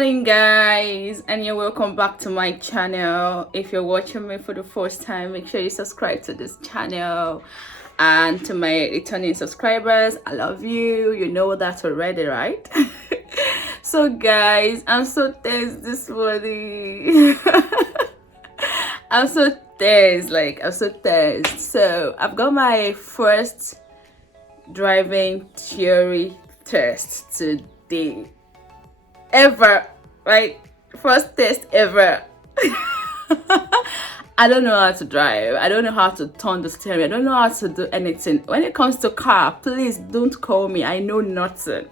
morning, guys, and you're welcome back to my channel. If you're watching me for the first time, make sure you subscribe to this channel. And to my returning subscribers, I love you. You know that already, right? So guys, I'm so tense this morning. I'm so tense. So I've got my first driving theory test today. Ever, right? First test ever. I don't know how to drive. I don't know how to turn the steering. I don't know how to do anything. When it comes to car, please don't call me. I know nothing.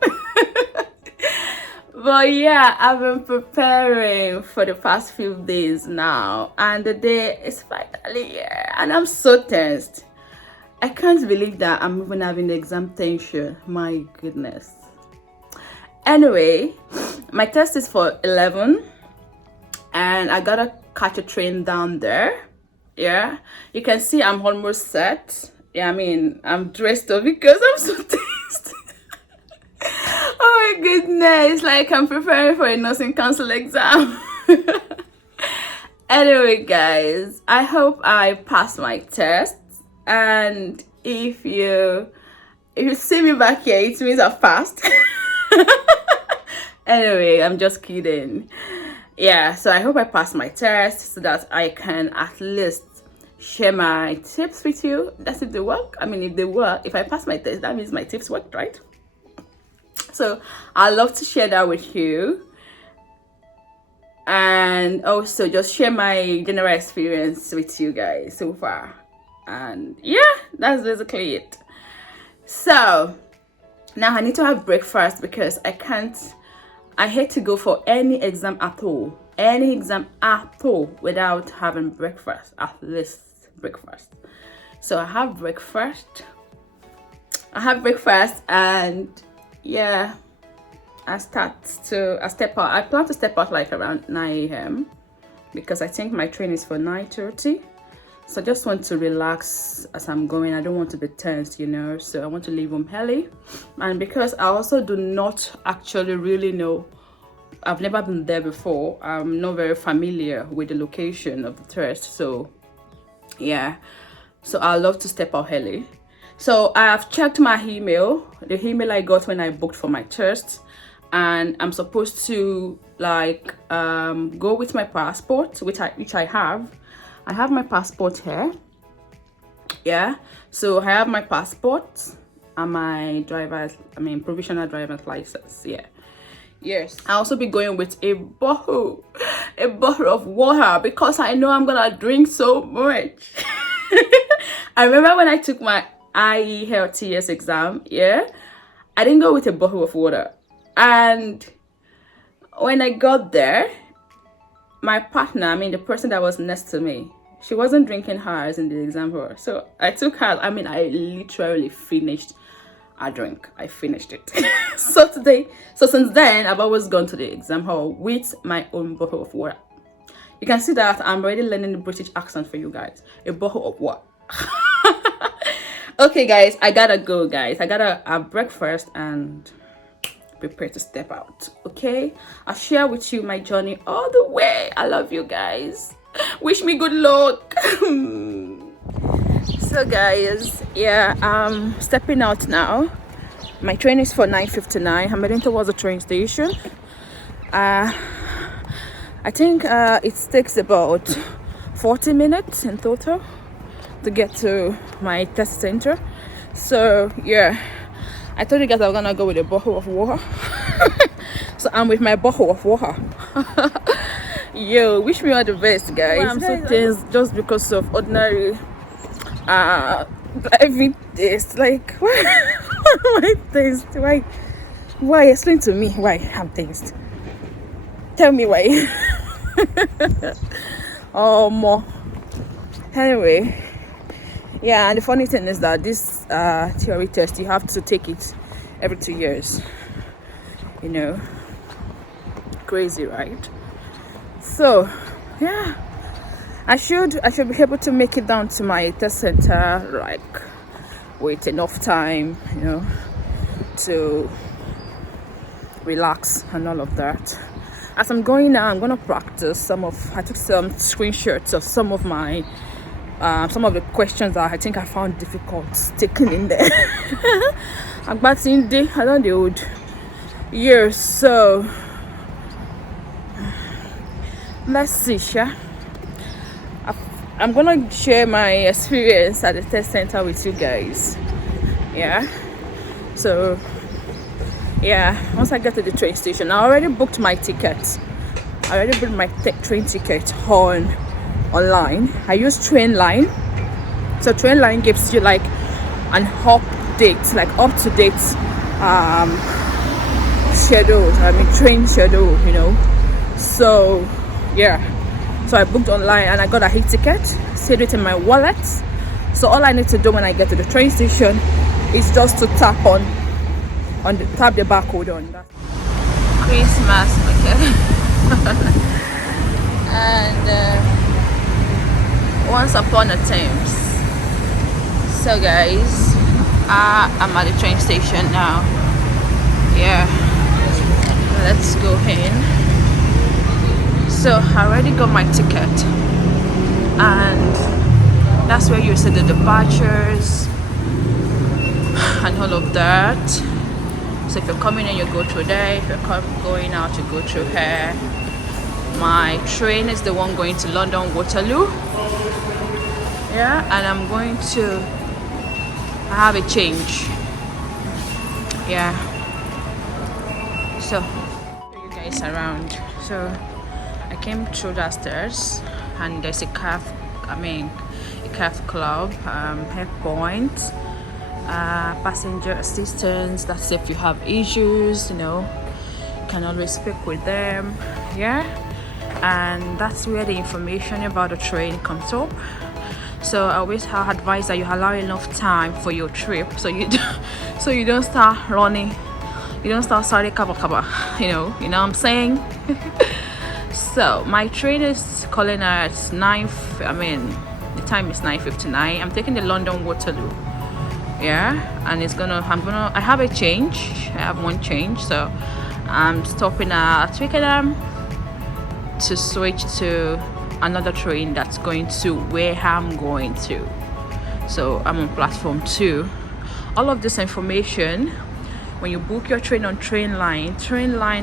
But yeah, I've been preparing for the past few days now, and the day is finally here, and I'm so tensed. I can't believe that I'm even having the exam tension. My goodness. Anyway, my test is for 11, and I gotta catch a train down there. Yeah, you can see I'm almost set. Yeah, I mean, I'm dressed up because I'm so tensed. Oh my goodness, like I'm preparing for a nursing council exam. Anyway, guys, I hope I pass my test, and if you see me back here, it means I passed. Anyway, I'm just kidding. Yeah, so I hope I pass my test so that I can at least share my tips with you. That's if they work. I mean, if they work, if I pass my test, that means my tips worked, right? So I'd love to share that with you, and also just share my general experience with you guys so far. And yeah, that's basically it. So now I need to have breakfast because I hate to go for any exam at all without having breakfast, at least breakfast. So I have breakfast, and yeah, I step out. I plan to step out like around 9 a.m. because I think my train is for 9:30. So I just want to relax as I'm going. I don't want to be tense, you know. So I want to leave home early. And because I also do not actually really know, I've never been there before. I'm not very familiar with the location of the test. So yeah, so I love to step out early. So I have checked my email, the email I got when I booked for my test, and I'm supposed to like go with my passport, which I have. I have my passport here. Yeah, so I have my passport and my provisional driver's license. Yeah. Yes, I'll also be going with a bottle of water because I know I'm gonna drink so much. I remember when I took my IE HLTS exam, yeah, I didn't go with a bottle of water, and when I got there, my partner, the person that was next to me, she wasn't drinking hers in the exam hall, so I took hers. I literally finished a drink. I finished it. So since then, I've always gone to the exam hall with my own bottle of water. You can see that I'm already learning the British accent for you guys. A bottle of water. Okay, guys, I gotta go, guys. I gotta have breakfast and prepare to step out. Okay, I'll share with you my journey all the way. I love you guys. Wish me good luck. So guys, yeah, I'm stepping out now. My train is for 9:59. I'm heading towards the train station. I think it takes about 40 minutes in total to get to my test center. So yeah, I told you guys I was gonna go with a bottle of water. So I'm with my bottle of water. Yo, wish me all the best, guys. Well, I'm so tense just because of ordinary driving test. Like, why am I tense? Why? Explain to me why I'm tense. Tell me why. Oh, more. Anyway, yeah, and the funny thing is that this theory test, you have to take it every 2 years. You know, crazy, right? So yeah, I should be able to make it down to my test center like with enough time, you know, to relax and all of that. as I'm going now, I'm gonna practice I took some screenshots of some of my some of the questions that I think I found difficult sticking in there. I'm back in the I don't the old years, so let's see, Sha. I'm gonna share my experience at the test center with you guys. Yeah. So yeah, once I get to the train station, I already booked my ticket. I already booked my train ticket online. I use train line. So train line gives you like an update, like up to date schedule. I mean train schedule, you know. So yeah. So I booked online and I got a ticket, saved it in my wallet. So all I need to do when I get to the train station is just to tap the barcode on that. Christmas, okay. And once upon a time. So guys, I'm at the train station now. Yeah, let's go in. So I already got my ticket, and that's where you see the departures and all of that. So if you're coming in, you go through there. If you're going out, you go through here. My train is the one going to London Waterloo. Yeah, and I'm going to have a change. Yeah. So show you guys around. So I came through the stairs, and there's a calf club, head point, passenger assistance. That's if you have issues, you know, you can always speak with them. Yeah, and that's where the information about the train comes up. So I always advise that you allow enough time for your trip, so you don't start running, you don't start starting kaba, you know what I'm saying. So my train is calling at the time is 9:59. I'm taking the London Waterloo. Yeah, and I have a change. I have one change, so I'm stopping at Twickenham to switch to another train that's going to where I'm going to. So I'm on platform 2. All of this information, when you book your train on train line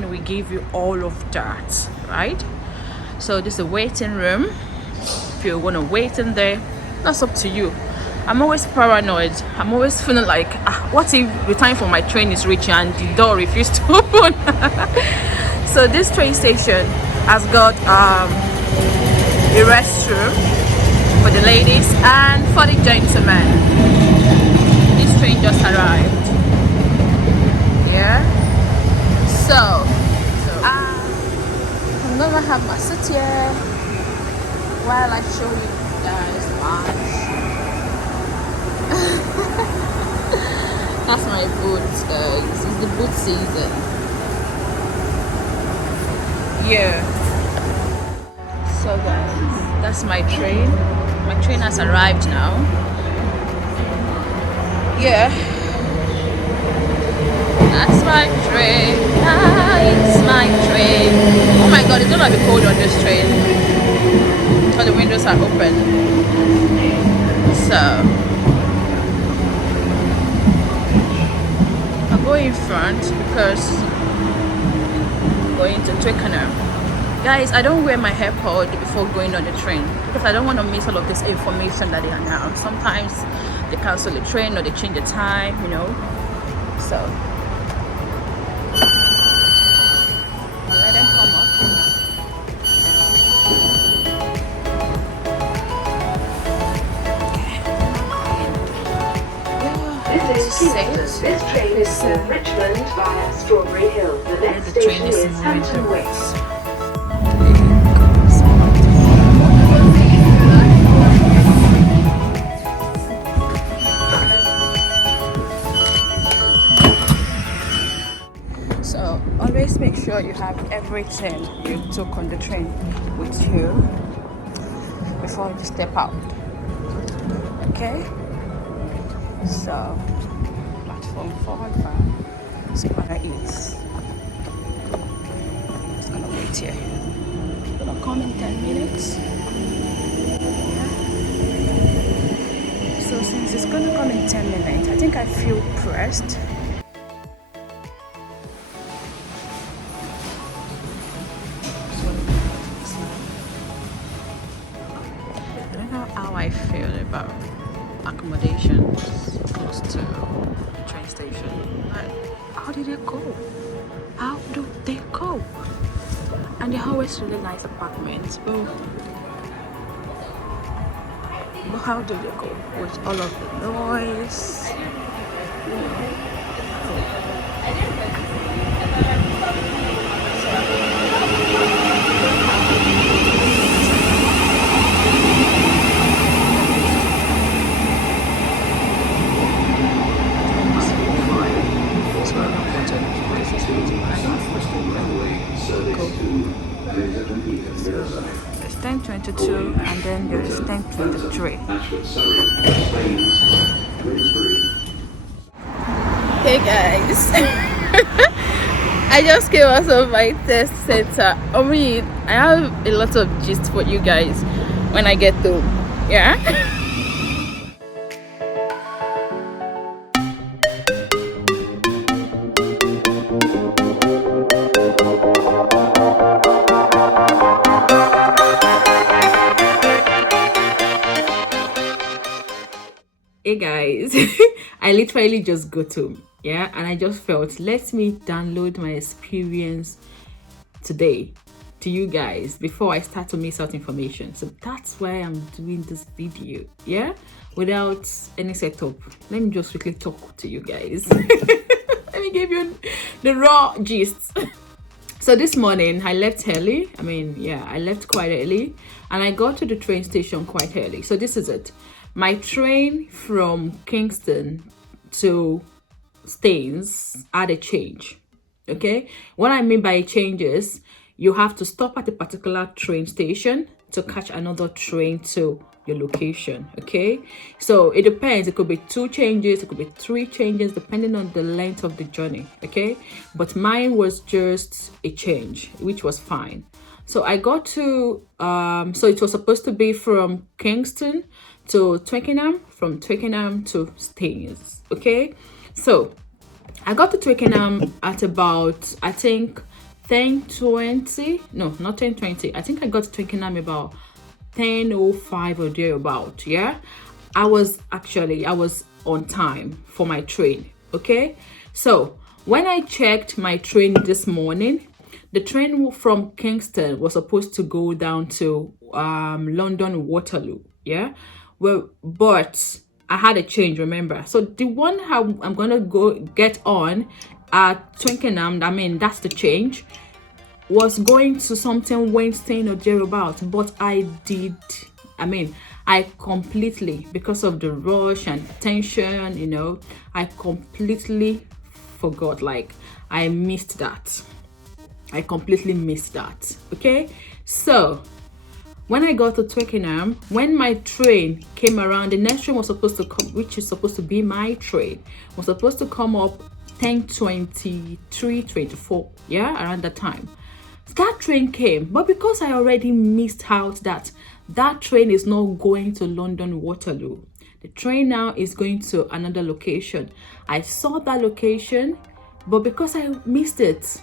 will give you all of that, right? So this is a waiting room. If you want to wait in there, that's up to you. I'm always paranoid. I'm always feeling like, what if the time for my train is reaching and the door refuses to open? So this train station has got a restroom for the ladies and for the gentlemen. This train just arrived. Yeah. So I'm gonna have my sit here while I show you guys lunch. That's my boots, guys. It's the boot season. Yeah. So guys, that's my train. My train has arrived now. Yeah. That's my train. It's my train. Oh my god, it's gonna be cold on this train. All the windows are open. So I'll go in front because I'm going to Twickenham. Guys, I don't wear my AirPod before going on the train because I don't want to miss all of this information that they announce. Sometimes they cancel the train or they change the time, you know. So I'll let them come up. This train is to Richmond via Strawberry Hill. The next station is Hampton West. So always make sure you have everything you took on the train with you before you step out. Okay? So platform 4 and 5 is where it is. Just gonna Wait here. It's gonna come in 10 minutes. So since it's gonna come in 10 minutes, I think I feel pressed. I don't know how I feel about accommodations close to the train station. Like, how did they go? How do they go? And they're always really nice apartments, but how do they go with all of the noise? It's 10:22 and then there's 10:23. Hey guys, I just came out of my test center. I mean, I have a lot of gist for you guys when I get home. Yeah. Hey guys, I literally just got home, yeah, and I just felt, let me download my experience today to you guys before I start to miss out information. So that's why I'm doing this video, yeah, without any setup. Let me just quickly talk to you guys. Let me give you the raw gist. So this morning I left early. I left quite early and I got to the train station quite early. So this is it. My train from Kingston to Staines had a change. Okay, what I mean by change is you have to stop at a particular train station to catch another train to your location. Okay, so it depends. It could be 2 changes, it could be 3 changes, depending on the length of the journey. Okay, but mine was just a change, which was fine. So I got to so it was supposed to be from Kingston to Twickenham, from Twickenham to Staines. Okay, so I got to Twickenham at about, I think, 10:20. No, not 10:20. I think I got to Twickenham about 10:05 or thereabout. Yeah, I was on time for my train. Okay, so when I checked my train this morning, the train from Kingston was supposed to go down to London Waterloo. Yeah, well, but I had a change, remember. So the one I'm gonna go get on at Twickenham, that's the change, was going to something Wednesday or thereabout. But I completely, because of the rush and tension, I completely forgot. Like, I missed that. I completely missed that. Okay, so when I got to Twickenham, when my train came around, the next train was supposed to come, which is supposed to be my train, was supposed to come up 10:23-24, yeah, around that time. That train came, but because I already missed out that train is not going to London Waterloo. The train now is going to another location. I saw that location, but because I missed it,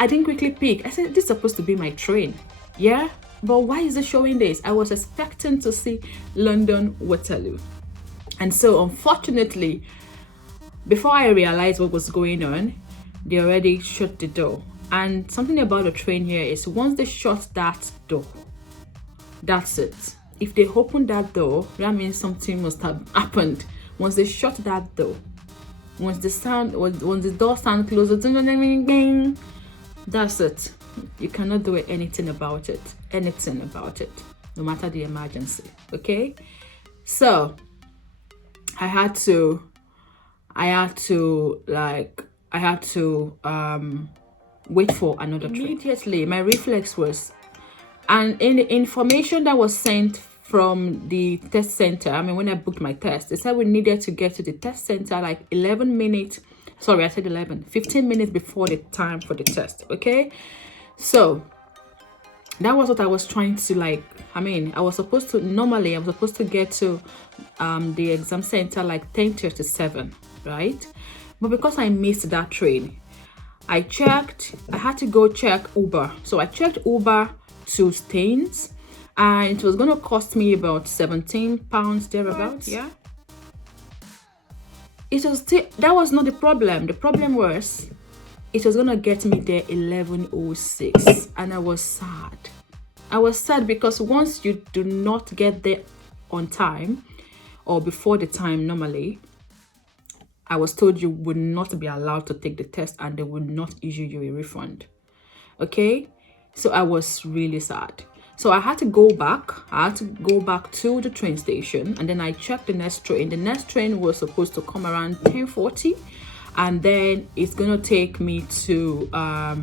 I didn't quickly pick. I said, this is supposed to be my train, yeah? But why is it showing this? I was expecting to see London Waterloo. And so unfortunately, before I realized what was going on, they already shut the door. And something about the train here is once they shut that door, that's it. If they open that door, that means something must have happened. Once they shut that door, once the door sound closer, that's it. You cannot do anything about it, no matter the emergency. Okay, so I had to wait for another train. Immediately my reflex was, and in the information that was sent from the test center, when I booked my test, they said we needed to get to the test center like 15 minutes before the time for the test. Okay, So that was what I was trying to like. I mean, I was supposed to get to the exam center like 10:37, right? But because I missed that train, I had to go check Uber. So I checked Uber to Staines, and it was gonna cost me about £17 thereabouts. Yeah. It was that was not the problem. The problem was it was gonna get me there 11:06, and I was sad. I was sad because once you do not get there on time or before the time normally, I was told you would not be allowed to take the test and they would not issue you a refund. Okay, so I was really sad. So I had to go back. To the train station, and then I checked the next train. The next train was supposed to come around 10:40, and then it's gonna take me to I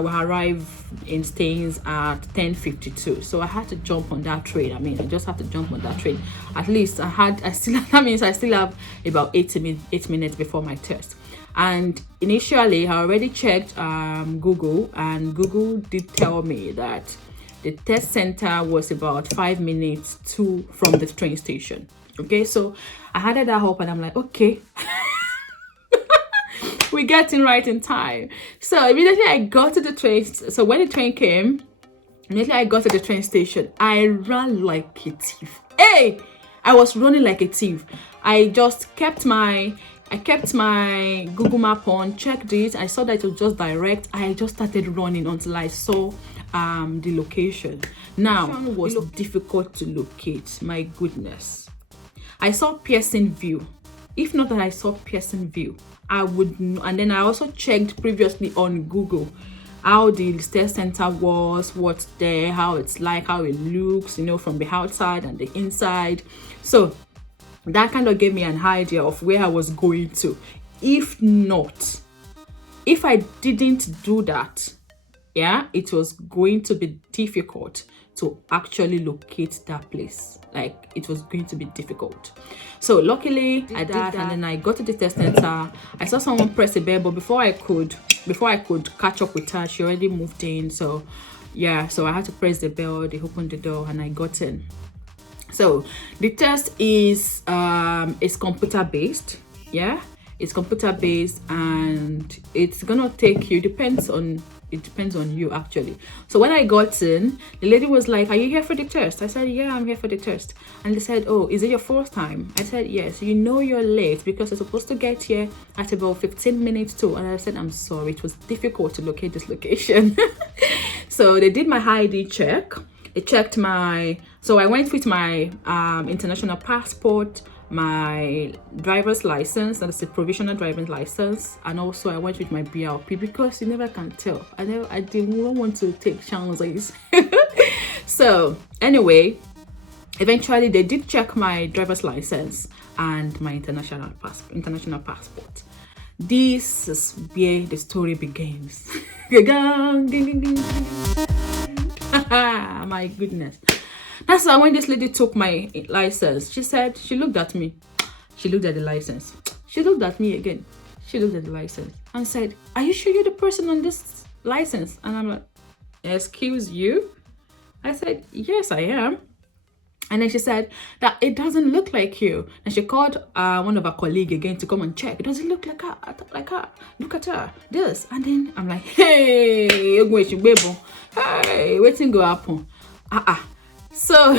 will arrive in Staines at 10:52. So I had to jump on that train. I mean, I just have to jump on that train. At least that means I still have about 8 minutes before my test. And initially I already checked Google, and Google did tell me that the test center was about 5 minutes from the train station. Okay, so I added that up, and I'm like, okay. We're getting right in time. So immediately I got to the train. So when the train came, immediately I got to the train station. I ran like a thief. Hey, I was running like a thief. I kept my Google map on, checked it. I saw that it was just direct. I just started running until I saw the location. Now it was difficult to locate. My goodness. I saw Pearson View. If not that I saw Pearson View, I would. And then I also checked previously on Google how the test center was, what's there, how it's like, how it looks, from the outside and the inside. So that kind of gave me an idea of where I was going to. If I didn't do that, it was going to be difficult to actually locate that place. Like, it was going to be difficult. So luckily I did that, and then I got to the test center. I saw someone press a bell, but before I could catch up with her, she already moved in. So so I had to press the bell. They opened the door and I got in. So the test is computer based. It's computer based, and it's gonna take you, depends on you actually. So when I got in, the lady was like, "Are you here for the test?" I said, "Yeah, I'm here for the test." And they said, "Oh, is it your first time?" I said, "Yes." "You're late because you're supposed to get here at about 15 minutes to." And I said, "I'm sorry, it was difficult to locate this location." So they did my ID check. They checked so I went with my international passport, my driver's license, that is a provisional driving license, and also I went with my BRP because you never can tell. I didn't want to take chances. So anyway, eventually they did check my driver's license and my international passport. This is where the story begins. My goodness. That's why when this lady took my license, she looked at me. She looked at the license. She looked at me again. She looked at the license and said, "Are you sure you're the person on this license?" And I'm like, "Excuse you?" I said, "Yes, I am." And then she said that it doesn't look like you. And she called one of her colleagues again to come and check. "It doesn't look like her. Look at her. This." And then I'm like, "Hey, waiting go happen." So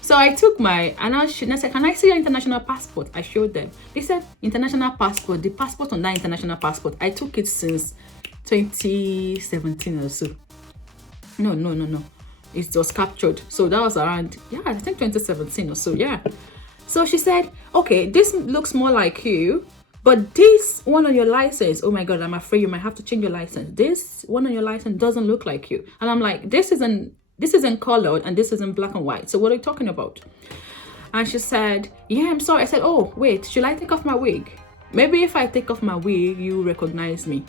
so I took and I said, "Can I see your international passport?" I showed them. They said, "International passport, the passport on that international passport, I took it since 2017 or so." No. It was captured. So that was around, I think 2017 or so, So she said, "Okay, this looks more like you, but this one on your license, oh my God, I'm afraid you might have to change your license. This one on your license doesn't look like you." And I'm like, this isn't colored and this isn't black and white. So what are you talking about?" And she said, "Yeah, I'm sorry." I said, "Oh, wait, should I take off my wig? Maybe if I take off my wig, you recognize me."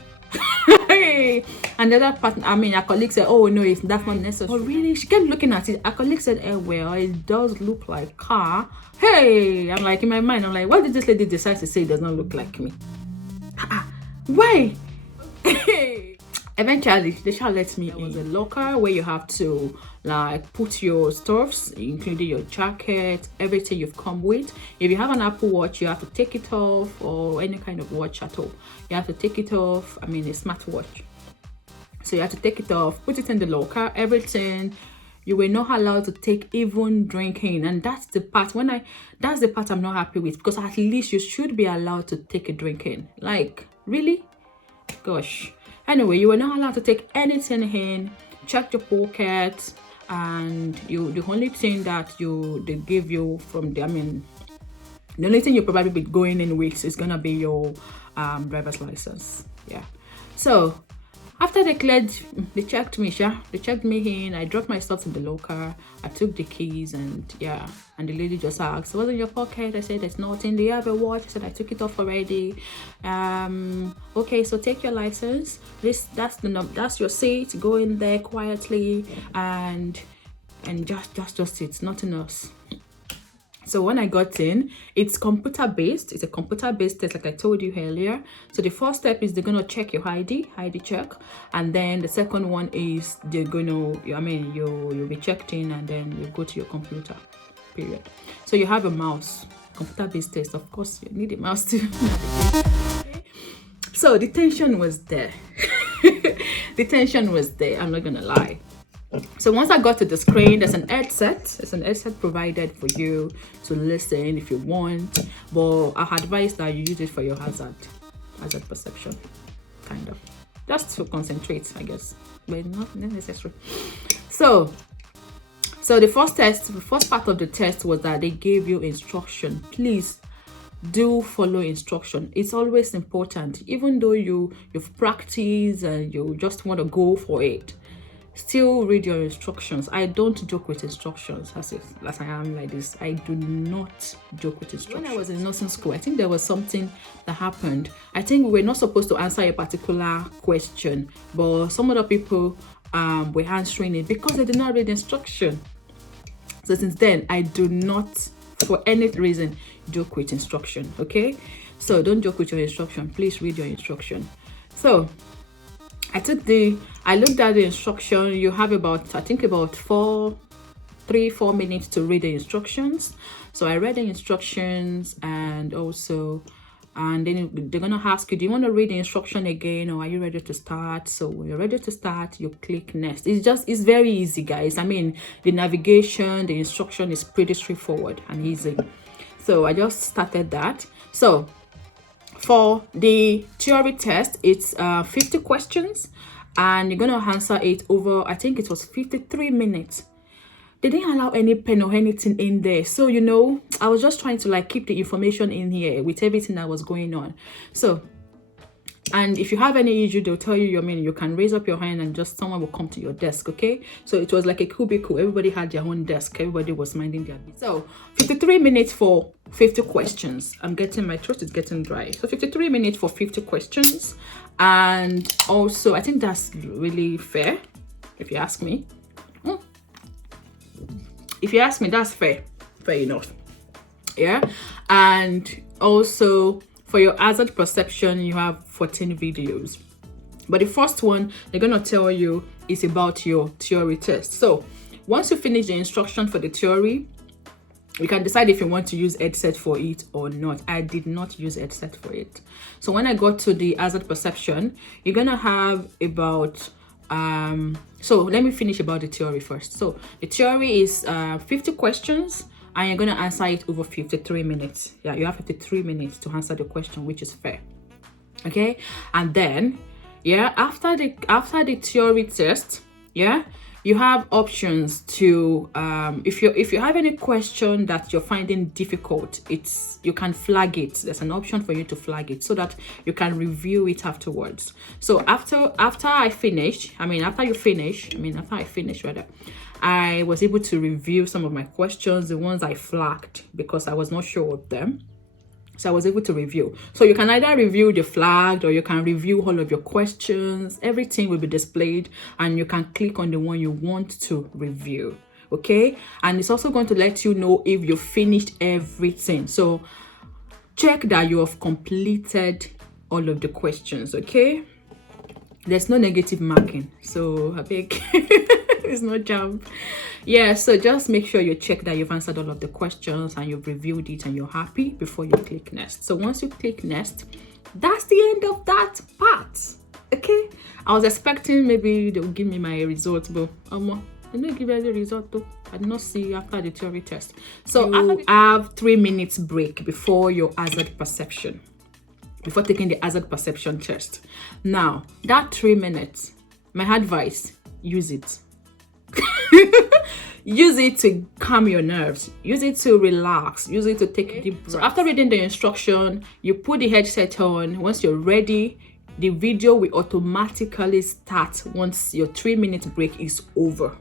And the other partner, her colleague said, "Oh no, that's not necessary." But really, she kept looking at it. Her colleague said, "Well, it does look like car." Hey, I'm like, in my mind, I'm like, why did this lady decide to say it does not look like me? Why? Eventually the child let me in. There was a locker where you have to like put your stuffs, including your jacket, everything you've come with. If you have an Apple Watch, you have to take it off, or any kind of watch at all, you have to take it off. I mean, a smartwatch, so you have to take it off, put it in the locker, everything. You were not allowed to take even drinking, and that's the part I'm not happy with, because at least you should be allowed to take a drinking. Like, really? Gosh. Anyway, you were not allowed to take anything in. Check your pockets, and the only thing that they give you from the, the only thing you probably be going in with is gonna be your driver's license. Yeah. So after they checked me in. I dropped my stuff in the locker. I took the keys, and yeah, and the lady just asked, "What's in your pocket?" I said, "There's nothing." "Do you have a watch?" I said, "I took it off already." Okay, so take your license. That's your seat. Go in there quietly and just sit, nothing else. So when I got in, it's computer based. It's a computer based test, like I told you earlier. So the first step is they're gonna check your ID check, and then the second one is they're gonna, you'll be checked in, and then you go to your computer. Period. So you have a mouse. Computer based test, of course, you need a mouse too. Okay. So the tension was there. The tension was there. I'm not gonna lie. So once I got to the screen, there's an headset provided for you to listen if you want, but I advise that you use it for your hazard perception, kind of, just to concentrate, I guess, but not necessary. So the first part of the test was that they gave you instruction. Please do follow instruction. It's always important, even though you've practiced and you just want to go for it. Still read your instructions. I don't joke with instructions as I am like this. I do not joke with instructions. When I was in nursing school, I think there was something that happened. I think we were not supposed to answer a particular question, but some other people were answering it because they did not read the instruction. So since then, I do not, for any reason, joke with instruction. Okay, so don't joke with your instruction. Please read your instruction. So I looked at the instruction. You have about 3-4 minutes to read the instructions. So I read the instructions, and then they're gonna ask you, do you want to read the instruction again, or are you ready to start? So when you're ready to start, you click next. It's very easy, guys. I mean, the navigation, the instruction is pretty straightforward and easy. So I just started that. So for the theory test, it's 50 questions, and you're gonna answer it over, I think it was 53 minutes. They didn't allow any pen or anything in there, so I was just trying to like keep the information in here with everything that was going on. So, and if you have any issue, they'll tell you, you can raise up your hand and just someone will come to your desk. Okay, so it was like a cubicle. Everybody had their own desk. Everybody was minding their business. So 53 minutes for 50 questions. My throat is getting dry. So 53 minutes for 50 questions. And also, I think that's really fair, if you ask me. If you ask me, that's fair enough. Yeah. And also, for your hazard perception, you have 14 videos. But the first one they're gonna tell you is about your theory test. So once you finish the instruction for the theory, you can decide if you want to use headset for it or not. I did not use headset for it. So when I got to the hazard perception, you're gonna have about so let me finish about the theory first. So the theory is 50 questions, and you're gonna answer it over 53 minutes. Yeah, you have 53 minutes to answer the question, which is fair. Okay, and then after the theory test, you have options to if you have any question that you're finding difficult, you can flag it. There's an option for you to flag it so that you can review it afterwards. So after I finish, I was able to review some of my questions, the ones I flagged because I was not sure of them. So I was able to review. So you can either review the flagged, or you can review all of your questions. Everything will be displayed, and you can click on the one you want to review. Okay, and it's also going to let you know if you finished everything. So check that you have completed all of the questions. Okay, there's no negative marking, so I beg. It's no jump. Yeah, so just make sure you check that you've answered all of the questions and you've reviewed it and you're happy before you click next. So once you click next, that's the end of that part. Okay, I was expecting maybe they'll give me my results, but they didn't give me the result though. I did not see after the theory test. So you have 3 minutes break before your hazard perception, before taking the hazard perception test. Now that 3 minutes, my advice, use it. Use it to calm your nerves, use it to relax, use it to take a deep breath. So after reading the instruction, you put the headset on. Once you're ready, the video will automatically start once your 3 minute break is over.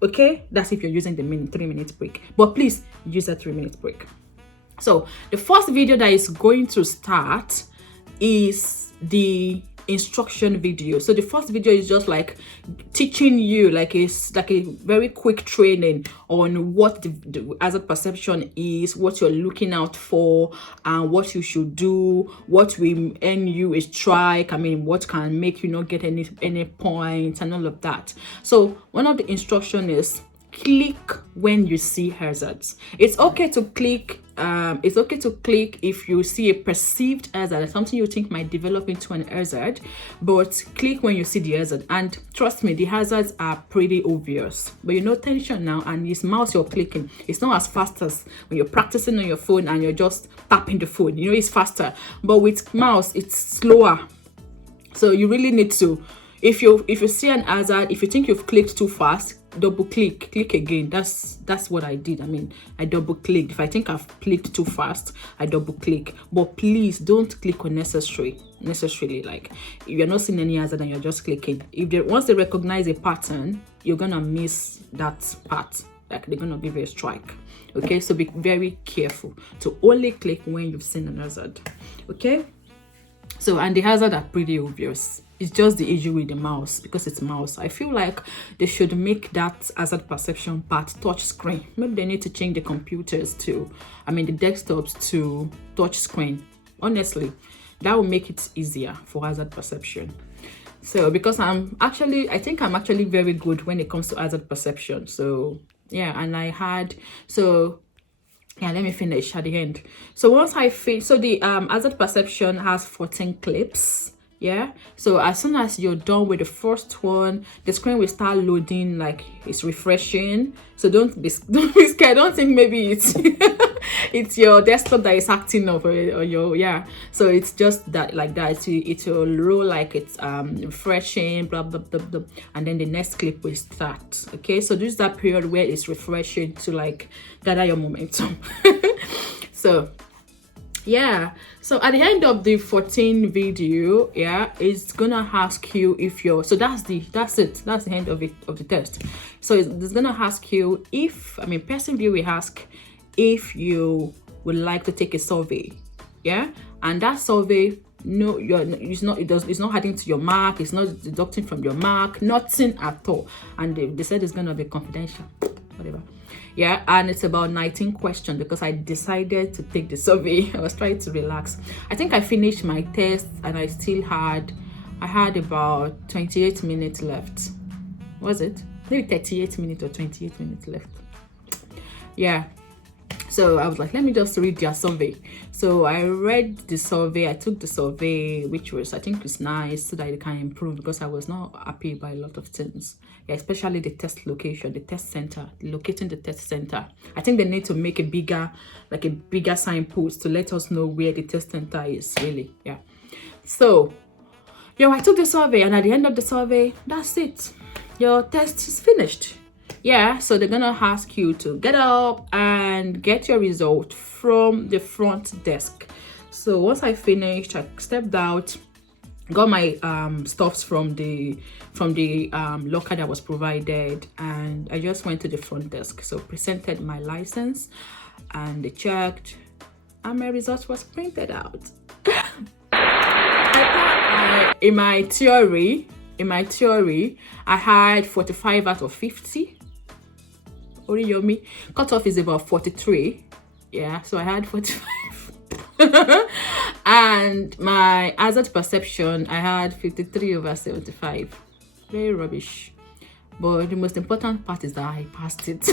Okay, that's if you're using the 3 minute break, but please use a 3 minute break. So the first video that is going to start is the instruction video. So the first video is just like teaching you, like it's like a very quick training on what the hazard perception is, what you're looking out for, and what you should do, what will earn you a strike, I mean what can make you not get any points and all of that. So one of the instruction is click when you see hazards. It's okay to click if you see a perceived hazard, something you think might develop into an hazard, but click when you see the hazard. And trust me, the hazards are pretty obvious, but you know tension now, and this mouse you're clicking, it's not as fast as when you're practicing on your phone and you're just tapping the phone. You know, it's faster, but with mouse it's slower. So you really need to, if you see an hazard, if you think you've clicked too fast, double click again. That's what I did. I mean, I double clicked. If I think I've clicked too fast, I double click. But please don't click unnecessarily. Like if you're not seeing any hazard and you're just clicking, once they recognize a pattern, you're gonna miss that part. Like they're gonna give you a strike. Okay, so be very careful to only click when you've seen an hazard. Okay, so and the hazard are pretty obvious. It's just the issue with the mouse, because it's mouse. I feel like they should make that hazard perception part touch screen. Maybe they need to change the computers to, I mean the desktops to touch screen. Honestly, that will make it easier for hazard perception. So because I think I'm actually very good when it comes to hazard perception. So yeah, and let me finish at the end. So once I finish, so the hazard perception has 14 clips. Yeah, so as soon as you're done with the first one, the screen will start loading, like it's refreshing. So don't be scared. Don't think maybe it's it's your desktop that is acting up, or your, yeah. So it's just that, like that. It will roll like it's refreshing, blah blah blah blah, and then the next clip will start. Okay, so this is that period where it's refreshing to like gather your momentum. So yeah, so at the end of the 14 video, yeah, it's gonna ask you if you're, so that's the end of the test. So it's gonna ask you if, I mean person view will ask if you would like to take a survey. Yeah, and that survey, no, it's not adding to your mark, it's not deducting from your mark, nothing at all. And they said it's gonna be confidential, whatever. Yeah, and it's about 19 questions because I decided to take the survey. I was trying to relax. I think I finished my test and I had about 28 minutes left. Was it? Maybe 38 minutes or 28 minutes left. Yeah. So I was like, let me just read their survey. So I read the survey, I took the survey, which was, I think it's nice so that it can improve, because I was not happy by a lot of things. Yeah, especially the test location, the test center, locating the test center. I think they need to make a bigger signpost to let us know where the test center is really. Yeah. So, I took the survey, and at the end of the survey, that's it. Your test is finished. Yeah, so they're gonna ask you to get up and get your result from the front desk. So once I finished, I stepped out, got my stuffs from the locker that was provided, and I just went to the front desk. So presented my license, and they checked, and my result was printed out. In my theory, I had 45 out of 50. Oriyomi. Cutoff is about 43. Yeah, so I had 45. And my hazard perception, I had 53/75. Very rubbish. But the most important part is that I passed it.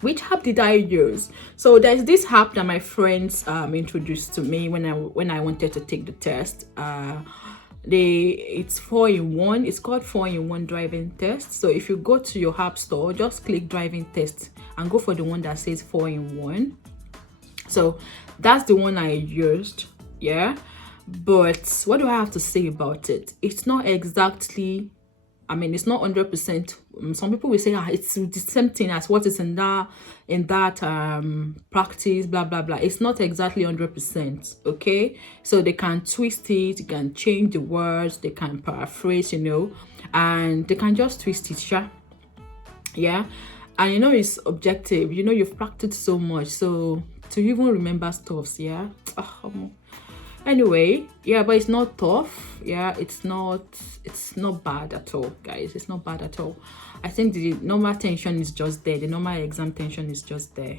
Which app did I use? So there's this app that my friends introduced to me when I wanted to take the test. It's 4-in-1. It's called 4-in-1 driving test. So if you go to your app store, just click driving test and go for the one that says 4-in-1. So that's the one I used. Yeah, but what do I have to say about it? It's not exactly, it's not 100%. Some people will say it's the same thing as what is in that practice, blah blah blah. It's not exactly 100%. Okay, so they can twist it, they can change the words, they can paraphrase, and they can just twist it. Yeah, and it's objective. You've practiced so much, so to even remember stuffs. Yeah. Anyway, yeah, but it's not tough. Yeah, it's not bad at all, guys. It's not bad at all. I think the normal tension is just there. The normal exam tension is just there,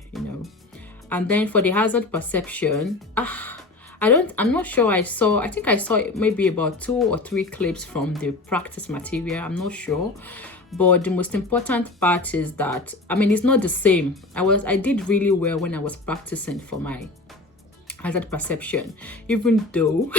And then for the hazard perception, I'm not sure. I think I saw maybe about 2 or 3 clips from the practice material. I'm not sure. But the most important part is that, it's not the same. I did really well when I was practicing for my hazard perception, even though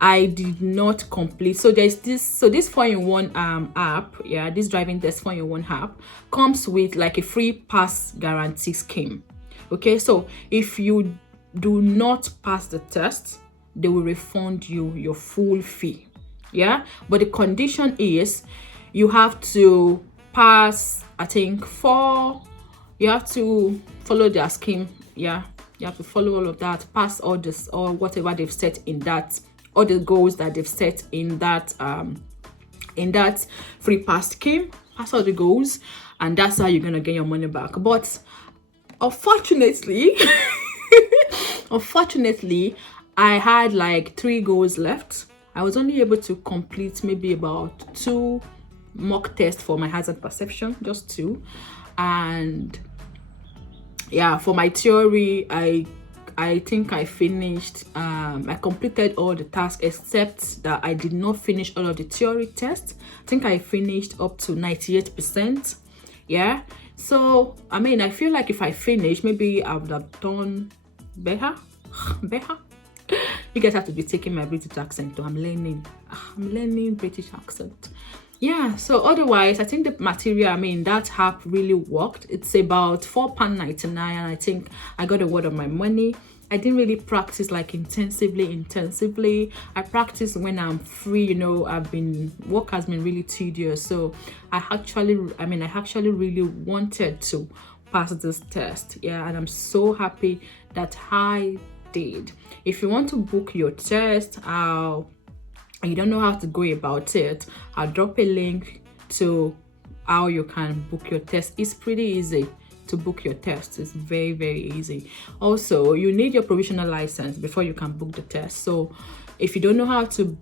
I did not complete. So there's this 4-in-1 app. Yeah, this driving test 4-in-1 app comes with like a free pass guarantee scheme. Okay, so if you do not pass the test, they will refund you your full fee. Yeah, but the condition is you have to pass, I think, 4. You have to follow their scheme. Yeah, you have to follow all of that, pass all this or whatever they've set in that, all the goals that they've set in that free pass scheme. Pass all the goals, and that's how you're gonna get your money back. But unfortunately, I had like 3 goals left. I was only able to complete maybe about 2 mock tests for my hazard perception, just 2, and yeah, for my theory, I think I finished. I completed all the tasks except that I did not finish all of the theory tests. I think I finished up to 98%. Yeah. So I feel like if I finish, maybe I would have done better. You guys have to be taking my British accent. I'm learning British accent. Yeah, so otherwise, I think the material, that app really worked. It's about £4.99, and I think I got a word of my money. I didn't really practice like intensively. I practice when I'm free. Work has been really tedious, so I actually really wanted to pass this test. Yeah, and I'm so happy that I did. If you want to book your test, you don't know how to go about it, I'll drop a link to how you can book your test. It's pretty easy to book your test. It's very, very easy. Also, you need your provisional license before you can book the test. So if you don't know how to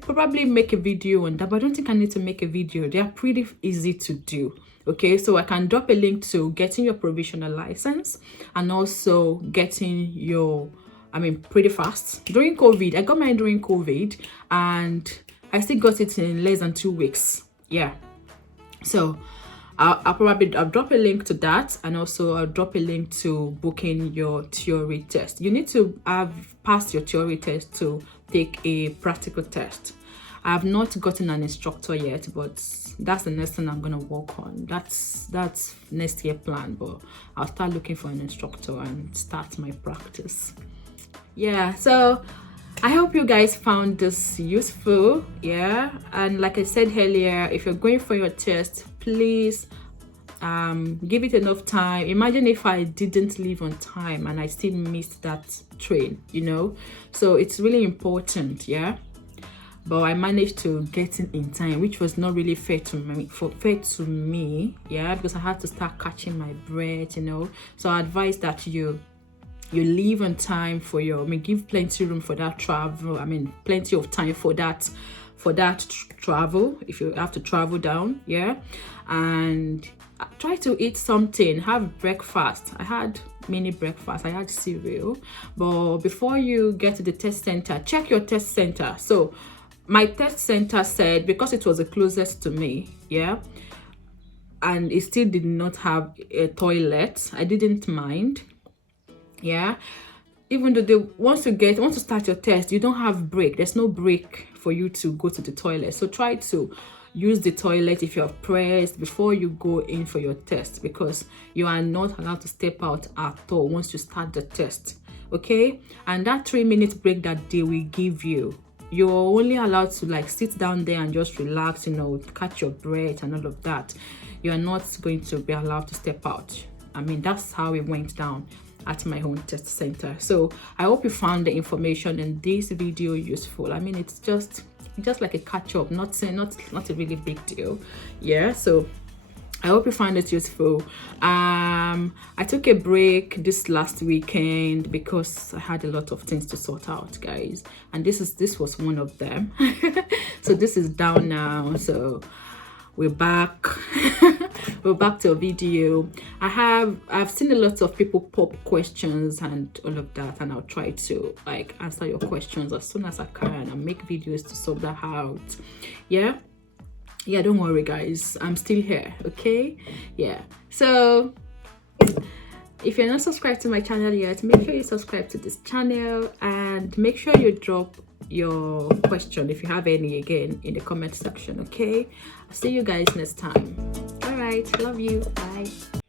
probably make a video on that, but I don't think I need to make a video. They are pretty easy to do. Okay, so I can drop a link to getting your provisional license and also getting your pretty fast. During COVID, I got mine during COVID, and I still got it in less than 2 weeks. Yeah, so I'll drop a link to that, and also I'll drop a link to booking your theory test. You need to have passed your theory test to take a practical test. I have not gotten an instructor yet, but that's the next thing I'm gonna work on. That's next year plan, but I'll start looking for an instructor and start my practice. Yeah, so I hope you guys found this useful. Yeah, and like I said earlier, if you're going for your test, please give it enough time. Imagine if I didn't leave on time and I still missed that train, so it's really important. Yeah, but I managed to get in time, which was not really fair to me. Yeah, because I had to start catching my breath. So I advise that you leave on time for give plenty room for that travel. Plenty of time for that travel if you have to travel down. Yeah, and try to eat something, have breakfast. I had mini breakfast. I had cereal. But before you get to the test center, check your test center. So my test center said, because it was the closest to me, yeah, and it still did not have a toilet, I didn't mind, yeah. Even though they once you start your test, you don't have break. There's no break for you to go to the toilet. So try to use the toilet if you're pressed before you go in for your test, because you are not allowed to step out at all once you start the test, okay? And that 3-minute break that they will give you, you're only allowed to like sit down there and just relax, you know, catch your breath and all of that. You are not going to be allowed to step out. I mean, that's how it went down at my own test center. So I hope you found the information in this video useful. I mean, it's just like a catch-up, not a really big deal, yeah. So I hope you find it useful. I took a break this last weekend because I had a lot of things to sort out, guys, and this was one of them. So this is down now, so we're back. We're back to a video. I've seen a lot of people pop questions and all of that, and I'll try to like answer your questions as soon as I can and make videos to sort that out, yeah. Don't worry, guys, I'm still here, okay? Yeah, so if you're not subscribed to my channel yet, make sure you subscribe to this channel, and make sure you drop your question if you have any again in the comment section, okay? I'll see you guys next time. All right, love you, bye.